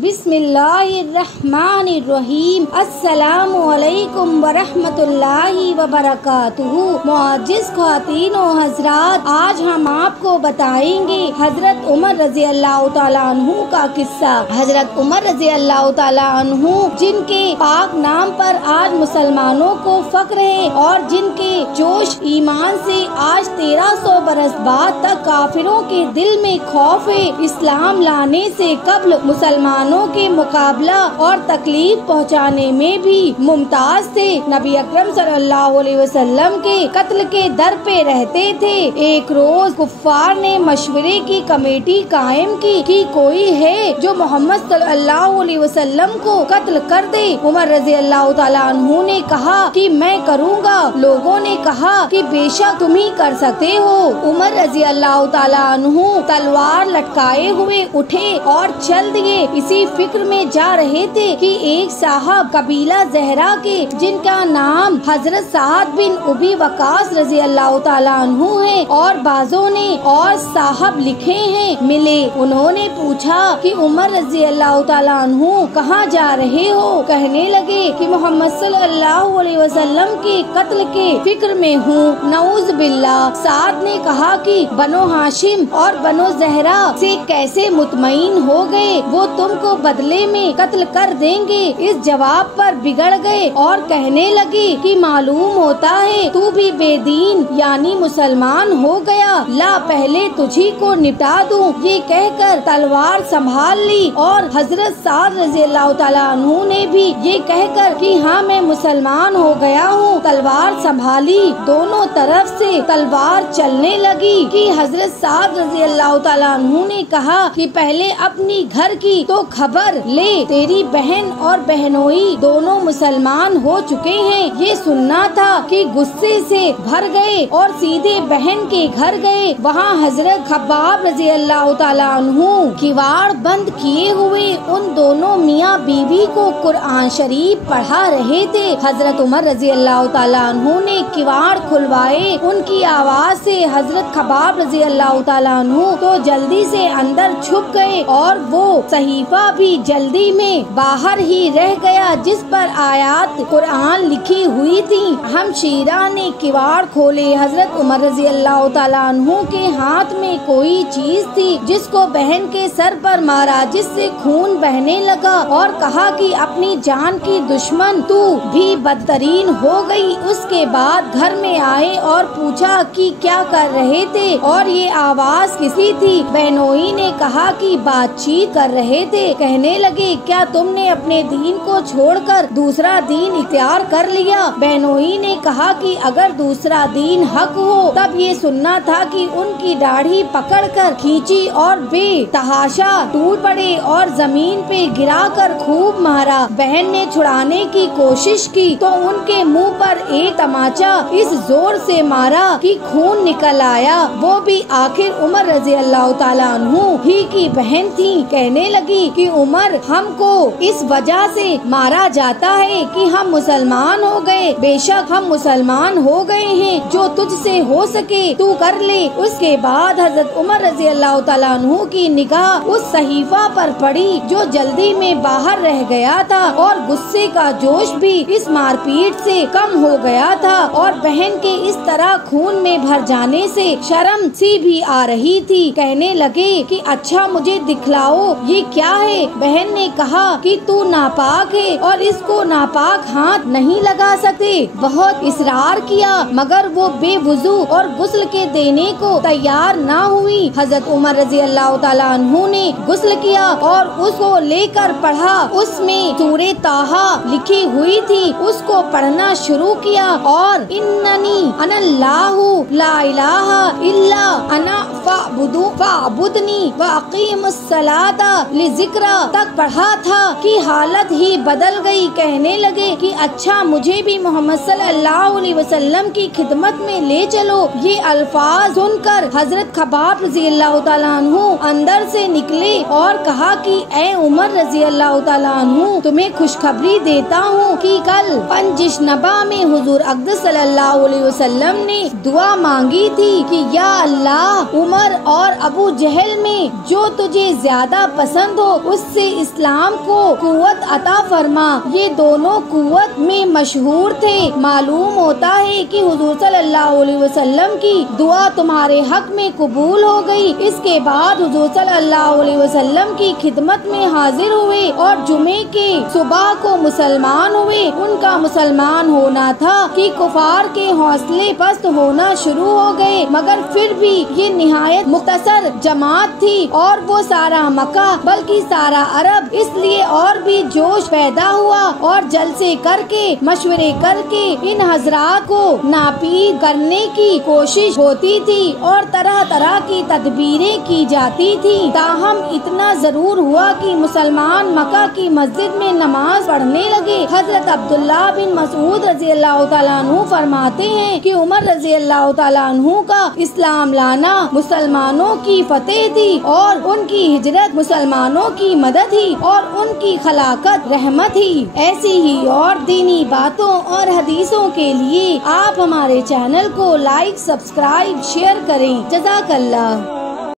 बिस्मिल्लाहिर्रहमानिर्रहीम। अस्सलामु अलैकुम वरहमतुल्लाहि वबरकातुहू। मुअज्जिज़ ख्वातीन व हज़रात, आज हम आपको बताएंगे हजरत उमर रज़ी अल्लाह तआला अन्हु का किस्सा। हजरत उमर रज़ी अल्लाह तआला अन्हु जिनके पाक नाम पर आज मुसलमानों को फख्र है और जिनके जोश ईमान से आज 1300 बरस बाद तक काफिरों के दिल में खौफ है। इस्लाम लाने से कब्ल मुसलमान के मुकाबला और तकलीफ पहुंचाने में भी मुमताज थे। नबी अकरम सल्लल्लाहु अलैहि वसल्लम के कत्ल के दर पे रहते थे। एक रोज कुफ्फार ने मशवरे की कमेटी कायम की कि कोई है जो मोहम्मद सल्लल्लाहु अलैहि वसल्लम को कत्ल कर दे। उमर रज़ी अल्लाह तआला अन्हु ने कहा कि मैं करूँगा। लोगों ने कहा कि बेशक तुम ही कर सकते हो। उमर रज़ी अल्लाह तआला अन्हु तलवार लटकाए हुए उठे और चल दिए। इसी फिक्र में जा रहे थे कि एक साहब कबीला ज़हरा के जिनका नाम हजरत साद बिन उबी वकास रज़ी अल्लाह तआला अन्हु है और बाजों ने और साहब लिखे हैं मिले। उन्होंने पूछा कि उमर रज़ी अल्लाह तआला अन्हु कहाँ जा रहे हो? कहने लगे कि मोहम्मद सल्लल्लाहु अलैहि वसल्लम के कत्ल के फिक्र में हूँ। नऊज़ बिल्लाह। साद ने कहा कि बनो हाशिम और बनो ज़हरा से कैसे मुतमईन हो गए, वो तुमको बदले में कत्ल कर देंगे। इस जवाब पर बिगड़ गए और कहने लगे कि मालूम होता है तू भी बेदीन यानी मुसलमान हो गया। ला पहले तुझी को निपटा दूं। ये कहकर तलवार संभाल ली और हजरत साद रज़ी अल्लाह तआला अन्हु ने भी ये कहकर कि हाँ मैं मुसलमान हो गया हूँ तलवार संभाली। दोनों तरफ से तलवार चलने लगी कि हजरत साद रज़ी अल्लाह तआला अन्हु ने कहा कि पहले अपनी घर की तो खबर ले, तेरी बहन और बहनोई दोनों मुसलमान हो चुके हैं। ये सुनना था कि गुस्से से भर गए और सीधे बहन के घर गए। वहाँ हजरत खब्बाब रज़ी अल्लाह तआला अन्हु किवाड़ बंद किए हुए उन दोनों मियाँ बीवी को कुरान शरीफ पढ़ा रहे थे। हजरत उमर रज़ी अल्लाह तआला अन्हु ने किवाड़ खुलवाए। उनकी आवाज से हजरत खब्बाब रज़ी अल्लाह तआला अन्हु तो जल्दी से अंदर छुप गए और वो सहीफा भी जल्दी में बाहर ही रह गया जिस पर आयात कुरान लिखी हुई थी। हम शीरा ने किवाड़ खोले। हजरत उमर रज़ी अल्लाह तआला अन्हु के हाथ में कोई चीज थी जिसको बहन के सर पर मारा जिससे खून बहने लगा और कहा कि अपनी जान की दुश्मन तू भी बदतरीन हो गई। उसके बाद घर में आए और पूछा कि क्या कर रहे थे और ये आवाज किसी थी। बहनोई ने कहा कि बातचीत कर रहे थे। कहने लगे क्या तुमने अपने दीन को छोड़कर दूसरा दीन इख्तियार कर लिया? बहनोई ने कहा कि अगर दूसरा दीन हक हो तब ये सुनना था कि उनकी दाढ़ी पकड़कर खींची और बेतहाशा टूट पड़े और जमीन पे गिराकर खूब मारा। बहन ने छुड़ाने की कोशिश की तो उनके मुंह पर एक तमाचा इस जोर से मारा कि खून निकल आया। वो भी आखिर उमर रज़ी अल्लाह तआला अन्हु ही की बहन थी। कहने लगी कि उमर हमको इस वजह से मारा जाता है कि हम मुसलमान हो गए। बेशक हम मुसलमान हो गए हैं। जो तुझसे हो सके तू कर ले। उसके बाद हजरत उमर रज़ी अल्लाह तआला अन्हु की निगाह उस सहीफा पर पड़ी जो जल्दी में बाहर रह गया था और गुस्से का जोश भी इस मारपीट से कम हो गया था और बहन के इस तरह खून में भर जाने से शर्म सी भी आ रही थी। कहने लगे कि अच्छा मुझे दिखलाओ ये क्या है? बहन ने कहा कि तू नापाक है और इसको नापाक हाथ नहीं लगा सकते। बहुत इसरार किया मगर वो बेवुजू और गुस्ल के देने को तैयार ना हुई। हजरत उमर रज़ी अल्लाह तआला अन्हु ने गुस्ल किया और उसको लेकर पढ़ा। उसमें सूरे ताहा लिखी हुई थी। उसको पढ़ना शुरू किया और इन्ननी अनल्लाहु ला इलाहा इल्ला अना फअबुदनी व अकीमुस्सलाता लिज़िक्रा तक पढ़ा था कि हालत ही बदल गई। कहने लगे कि अच्छा मुझे भी मोहम्मद सल्लल्लाहु अलैहि वसल्लम की खिदमत में ले चलो। ये अल्फाज सुनकर हजरत खब्बाब रज़ी अल्लाह तआला अन्हु अंदर से निकले और कहा कि ए उमर रज़ी अल्लाह तआला अन्हु तुम्हें खुशखबरी देता हूँ कि कल पंजिशनबा में हुजूर अक़दस सल्लल्लाहु अलैहि वसल्लम ने दुआ मांगी थी कि या अल्लाह उमर और अबू जहल में जो तुझे ज्यादा पसंद हो उससे इस्लाम को कुव्वत अता फरमा। ये दोनों कुव्वत में मशहूर थे। मालूम होता है कि हुजूर सल्लल्लाहु अलैहि वसल्लम की दुआ तुम्हारे हक में कबूल हो गई। इसके बाद हुजूर सल्लल्लाहु अलैहि वसल्लम की खिदमत में हाजिर हुए और जुमे के सुबह को मुसलमान हुए। उनका मुसलमान होना था कि कुफार के हौसले पस्त होना शुरू हो गए, मगर फिर भी ये निहायत मुख्तसर जमात थी और वो सारा मक्का बल्कि सारा अरब, इसलिए और भी जोश पैदा हुआ और जलसे करके मशवरे करके इन हजरात को नापीद करने की कोशिश होती थी और तरह तरह की तदबीरें की जाती थी। ताहम इतना जरूर हुआ कि मुसलमान मक्का की मस्जिद में नमाज पढ़ने लगे। हजरत अब्दुल्लाह बिन मसूद रजी अल्लाह तआला अन्हु फरमाते हैं कि उमर रजी अल्लाह तआला अन्हु का इस्लाम लाना मुसलमानों की फतेह थी और उनकी हिजरत मुसलमानों की मदद थी और उनकी खलाकत रहमत थी। ऐसी ही और दीनी बातों और हदीसों के लिए आप हमारे चैनल को लाइक, सब्सक्राइब, शेयर करें। जज़ाकल्लाह।